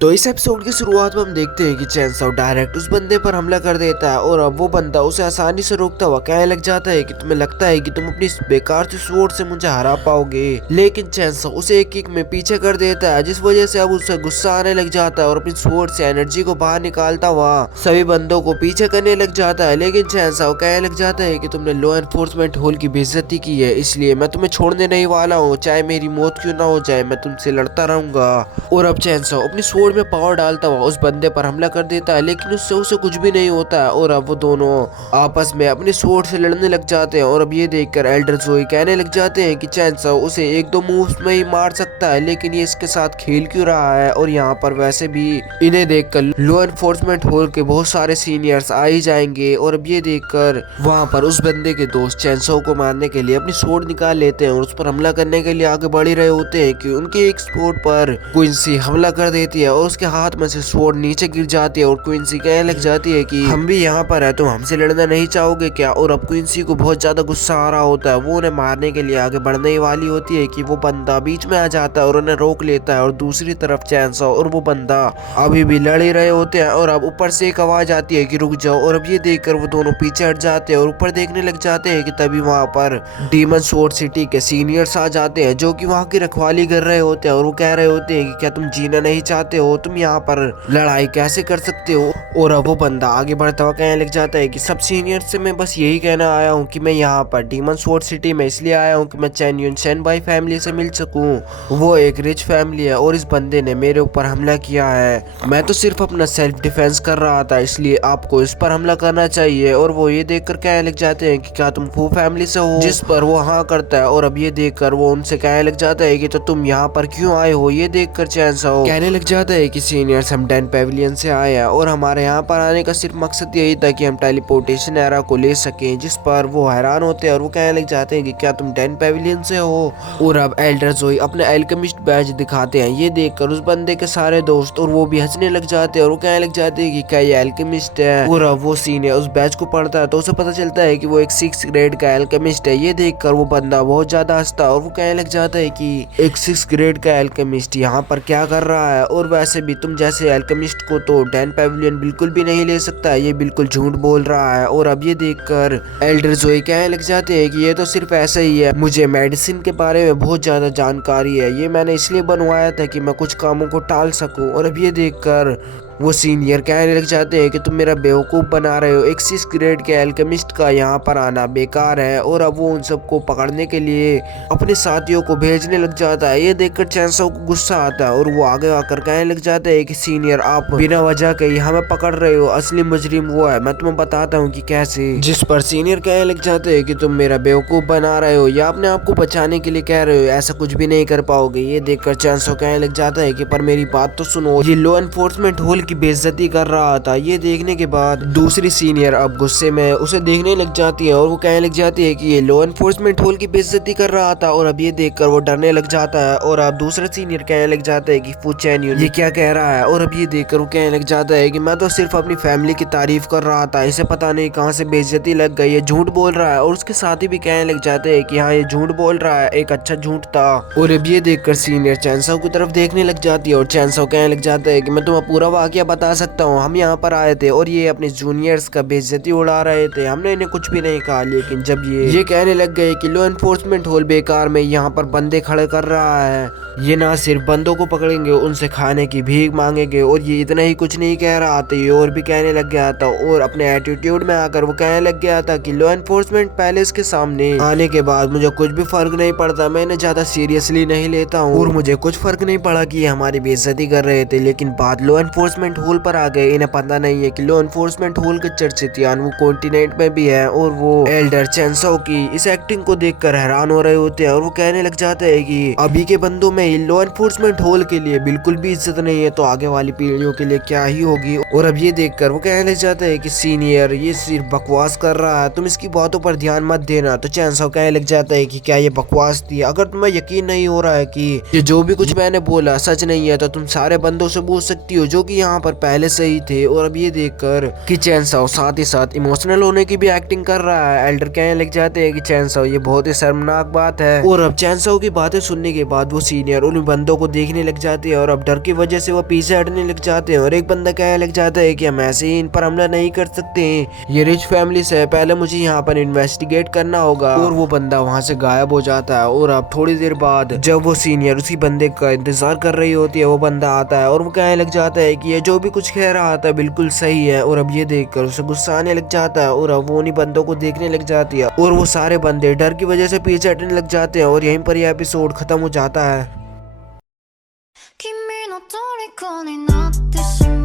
तो इस एपिसोड की शुरुआत में हम देखते हैं कि चैनसो डायरेक्ट उस बंदे पर हमला कर देता है और अब वो बंदा उसे आसानी से रोकता हुआ कहने लग जाता है कि तुम्हें लगता है कि तुम अपनी इस बेकार से स्वॉर्ड से मुझे हरा पाओगे, लेकिन चैनसो उसे एक किक में पीछे कर देता है, जिस वजह से अब उसे गुस्सा आने लग जाता है और अपनी स्वॉर्ड से एनर्जी को बाहर निकालता हुआ सभी बंदों को पीछे करने लग जाता है। लेकिन चैनसो कहने लग जाता है कि तुमने लॉ एनफोर्समेंट होल की बेइज्जती की है, इसलिए मैं तुम्हें छोड़ने नहीं वाला हूँ, चाहे मेरी मौत क्यों ना हो जाए, मैं तुमसे लड़ता रहूंगा। और अब चैनसो अपनी स्वॉर्ड में पावर डालता हुआ उस बंदे पर हमला कर देता है, लेकिन उससे उसे कुछ भी नहीं होता है और अब वो दोनों आपस में अपनी स्वॉर्ड से लड़ने लग जाते हैं। और अब ये देखकर एल्डर जोई कहने लग जाते हैं कि चैनसो उसे एक दो मूव्स में ही मार सकता है, लेकिन ये इसके साथ खेल क्यों रहा है। और यहाँ पर वैसे भी इन्हें देखकर लॉ एनफोर्समेंट होल के बहुत सारे सीनियर्स आ ही जाएंगे और अब ये देखकर वहाँ पर उस बंदे के दोस्त चैनसो को मारने के लिए अपनी स्वॉर्ड निकाल लेते हैं और उस पर हमला करने के लिए आगे बढ़ ही रहे होते हैं कि उनके एक स्पॉट पर क्विंसी हमला कर देती है और उसके हाथ में से स्वॉर्ड नीचे गिर जाती है और क्विंसी कहने लग जाती है कि हम भी यहाँ पर है, तुम हमसे लड़ना नहीं चाहोगे क्या। और अब क्विंसी को बहुत ज्यादा गुस्सा आ रहा होता है, वो उन्हें मारने के लिए आगे बढ़ने ही वाली होती है कि वो बंदा बीच में आ जाता है और उन्हें रोक लेता है। और दूसरी तरफ चैनसो और वो बंदा अभी भी लड़ ही रहे होते हैं और अब ऊपर से एक आवाज आती है कि रुक जाओ। और अब ये देखकर वो दोनों पीछे हट जाते हैं और ऊपर देखने लग जाते हैं कि तभी वहाँ पर डीमन स्वॉर्ड सिटी के सीनियर्स आ जाते हैं, जो कि वहाँ की रखवाली कर रहे होते हैं और वो कह रहे होते हैं कि क्या तुम जीना नहीं चाहते हो, तुम यहाँ पर लड़ाई कैसे कर सकते हो। और अब वो बंदा आगे बढ़ता हुआ कहने लग जाता है कि सब सीनियर से मैं बस यही कहना आया हूँ कि मैं यहाँ पर डीमन स्वॉर्ड सिटी में इसलिए आया हूँ कि मैं चैन युन सेन भाई फैमिली से मिल सकूँ। वो एक रिच फैमिली है और इस बंदे ने मेरे ऊपर हमला किया है, मैं तो सिर्फ अपना सेल्फ डिफेंस कर रहा था, इसलिए आपको इस पर हमला करना चाहिए। और वो ये देखकर कहने लग जाते हैं कि क्या तुम फू फैमिली से हो, जिस पर वो हाँ करता है। और अब ये देखकर वो उनसे कहने लग जाता है कि तो तुम यहाँ पर क्यों आए हो। ये देखकर चैनसो कहने लग जाता है कि सीनियर्स हम डैन पेविलियन से आए हैं और हमारे यहाँ पर आने का सिर्फ मकसद यही था कि हम टेलीपोर्टेशन एरा को ले सकें, जिस पर वो हैरान होते हैं और वो कहने लग जाते हैं कि क्या तुम डैन पेविलियन से हो। और अब एल्डर जोई अपने एल्केमिस्ट बैज दिखाते हैं, ये देखकर उस बंदे के सारे दोस्त और वो भी हंसने लग जाते हैं और वो कहने लग जाते हैं कि क्या ये एल्केमिस्ट है। और अब वो सीनियर उस बैच को पढ़ता है तो उसे पता चलता है कि वो एक 6th ग्रेड का एल्केमिस्ट है। ये देखकर वो बंदा बहुत ज्यादा हंसता है और वो कहने लग जाता है कि एक 6th ग्रेड का एल्केमिस्ट यहाँ पर क्या कर रहा है, और वैसे भी तुम जैसे एल्केमिस्ट को तो डैन पेविलियन बिल्कुल भी नहीं ले सकता, ये बिल्कुल झूठ बोल रहा है। और अब ये देखकर एल्डर जोई कहने लग जाते हैं कि ये तो सिर्फ ऐसा ही है, मुझे मेडिसिन के बारे में बहुत ज्यादा जानकारी है, ये मैंने इसलिए बनवाया था कि मैं कुछ कामों को टाल सकूं। और अब ये देखकर वो सीनियर कहने लग जाते हैं कि तुम मेरा बेवकूफ़ बना रहे हो, एक 6th ग्रेड के एल्केमिस्ट का यहाँ पर आना बेकार है। और अब वो उन सबको पकड़ने के लिए अपने साथियों को भेजने लग जाता है। ये देखकर चैनसो को गुस्सा आता है और वो आगे आकर कहने लग जाते हैं कि सीनियर आप बिना वजह के हमें पकड़ रहे हो, असली मुजरिम वो है, मैं तुम्हें बताता हूँ कि कैसे। जिस पर सीनियर कहने लग जाते हैं कि तुम मेरा बेवकूफ़ बना रहे हो या अपने आप को बचाने के लिए कह रहे हो, ऐसा कुछ भी नहीं कर पाओगे। ये देखकर चैनसो कहने लग जाता है कि पर मेरी बात तो सुनो, ये लॉ एनफोर्समेंट होल की बेइज्जती कर रहा था। ये देखने के बाद दूसरी सीनियर अब गुस्से में उसे देखने लग जाती है और वो कहने लग जाती है कि ये लॉ एनफोर्समेंट होल की बेइज्जती कर रहा था। और अब ये देखकर वो डरने लग जाता है और अब दूसरा सीनियर कहने लग जाता है कि फू चैन युन ये क्या कह रहा है। और अब ये देखकर वो कहने लग जाता है कि मैं तो सिर्फ अपनी फैमिली की तारीफ कर रहा था, इसे पता नहीं कहाँ से बेइज्जती लग गई, ये झूठ बोल रहा है। और उसके साथी भी कहने लग जाते हैं कि हाँ ये झूठ बोल रहा है, एक अच्छा झूठ था। और अब ये देखकर सीनियर चैनसो की तरफ देखने लग जाती है और चैनसो कहने लग जाता है कि मैं तुम्हें पूरा वाकया बता सकता हूँ, हम यहाँ पर आए थे और ये अपने जूनियर्स का बेइज्जती उड़ा रहे थे, हमने इन्हें कुछ भी नहीं कहा, लेकिन जब ये कहने लग गए कि लॉ एनफोर्समेंट होल बेकार में यहाँ पर बंदे खड़े कर रहा है, ये ना सिर्फ बंदों को पकड़ेंगे, उनसे खाने की भीख मांगेंगे, और ये इतना ही कुछ नहीं कह रहा था, ये और भी कहने लग गया था। और अपने एटीट्यूड में आकर वो कहने लग गया था कि लॉ एनफोर्समेंट पैलेस के सामने आने के बाद मुझे कुछ भी फर्क नहीं पड़ता, मैं इन्हें ज्यादा सीरियसली नहीं लेता हूँ और मुझे कुछ फर्क नहीं पड़ा कि ये हमारी बेइज्जती कर रहे थे। लेकिन बात लॉ एनफोर्समेंट होल पर आ गए, इन्हें पता नहीं है कि लॉ एनफोर्समेंट होल के चर्चित वो कॉन्टिनेंट में भी है। और वो एल्डर चैनसो की इस एक्टिंग को देखकर हैरान हो रहे होते हैं और वो कहने लग जाते हैं कि अभी के बंदों में लॉ एनफोर्समेंट होल के लिए बिल्कुल भी इज्जत नहीं है, तो आगे वाली पीढ़ियों के लिए क्या ही होगी। और अब ये देखकर वो कहने लग जाता है कि सीनियर ये सिर्फ बकवास कर रहा है, तुम इसकी बातों पर ध्यान मत देना। तो चैनसो कहने लग जाता है कि क्या ये बकवास थी, अगर तुम्हें यकीन नहीं हो रहा है कि ये जो भी कुछ मैंने बोला सच नहीं है, तो तुम सारे बंदों से पूछ सकती हो जो कि यहाँ यहाँ पर पहले से ही थे। और अब ये देखकर कि चैन साओ साथ ही साथ इमोशनल होने की भी एक्टिंग कर रहा है, एल्डर कहने लग जाते हैं कि चैन साओ ये बहुत ही शर्मनाक बात है। और अब चैन साओ की बातें सुनने के बाद वो सीनियर उन बंदों को देखने लग जाते हैं और अब डर की वजह से वो पीछे हटने लग जाते हैं। और एक बंदा कहने लग जाता है कि हम ऐसे ही इन पर हमला नहीं कर सकते, ये रिच फैमिली से पहले मुझे यहाँ पर इन्वेस्टिगेट करना होगा। और वो बंदा वहाँ से गायब हो जाता है। और अब थोड़ी देर बाद जब वो सीनियर उसी बंदे का इंतजार कर रही होती है, वो बंदा आता है और वो कहने लग जाता है कि ये जो भी कुछ कह रहा था बिल्कुल सही है। और अब ये देखकर उसे गुस्सा आने लग जाता है और अब वो उन्हीं बंदों को देखने लग जाती है और वो सारे बंदे डर की वजह से पीछे हटने लग जाते हैं। और यहीं पर यह एपिसोड खत्म हो जाता है। 君の虜になってしまう